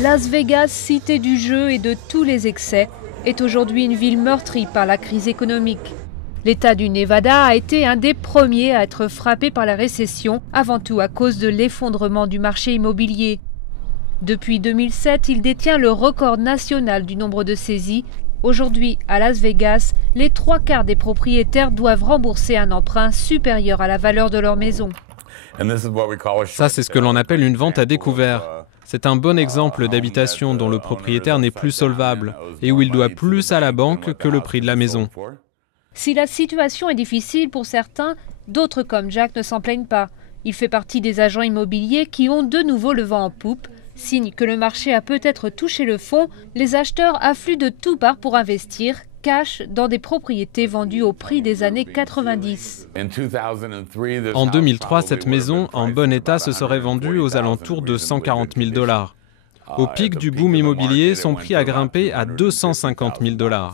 Las Vegas, cité du jeu et de tous les excès, est aujourd'hui une ville meurtrie par la crise économique. L'État du Nevada a été un des premiers à être frappé par la récession, avant tout à cause de l'effondrement du marché immobilier. Depuis 2007, il détient le record national du nombre de saisies. Aujourd'hui, à Las Vegas, les 3/4 des propriétaires doivent rembourser un emprunt supérieur à la valeur de leur maison. Ça, c'est ce que l'on appelle une vente à découvert. C'est un bon exemple d'habitation dont le propriétaire n'est plus solvable et où il doit plus à la banque que le prix de la maison. Si la situation est difficile pour certains, d'autres comme Jack ne s'en plaignent pas. Il fait partie des agents immobiliers qui ont de nouveau le vent en poupe. Signe que le marché a peut-être touché le fond, les acheteurs affluent de toutes parts pour investir, cash, dans des propriétés vendues au prix des années 90. En 2003, cette maison, en bon état, se serait vendue aux alentours de 140 000 $. Au pic du boom immobilier, son prix a grimpé à 250 000 $.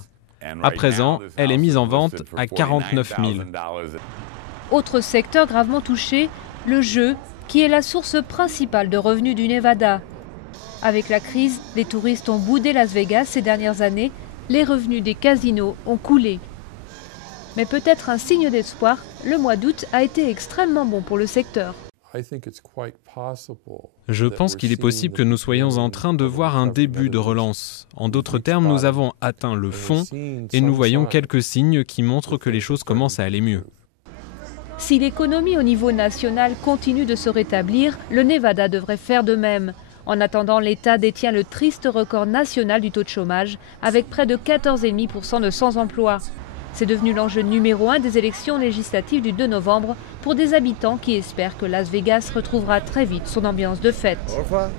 À présent, elle est mise en vente à 49 000. Autre secteur gravement touché, le jeu, qui est la source principale de revenus du Nevada. Avec la crise, les touristes ont boudé Las Vegas ces dernières années, les revenus des casinos ont coulé. Mais peut-être un signe d'espoir, le mois d'août a été extrêmement bon pour le secteur. Je pense qu'il est possible que nous soyons en train de voir un début de relance. En d'autres termes, nous avons atteint le fond et nous voyons quelques signes qui montrent que les choses commencent à aller mieux. Si l'économie au niveau national continue de se rétablir, le Nevada devrait faire de même. En attendant, l'État détient le triste record national du taux de chômage, avec près de 14,5% de sans-emploi. C'est devenu l'enjeu numéro 1 des élections législatives du 2 novembre pour des habitants qui espèrent que Las Vegas retrouvera très vite son ambiance de fête. Au revoir.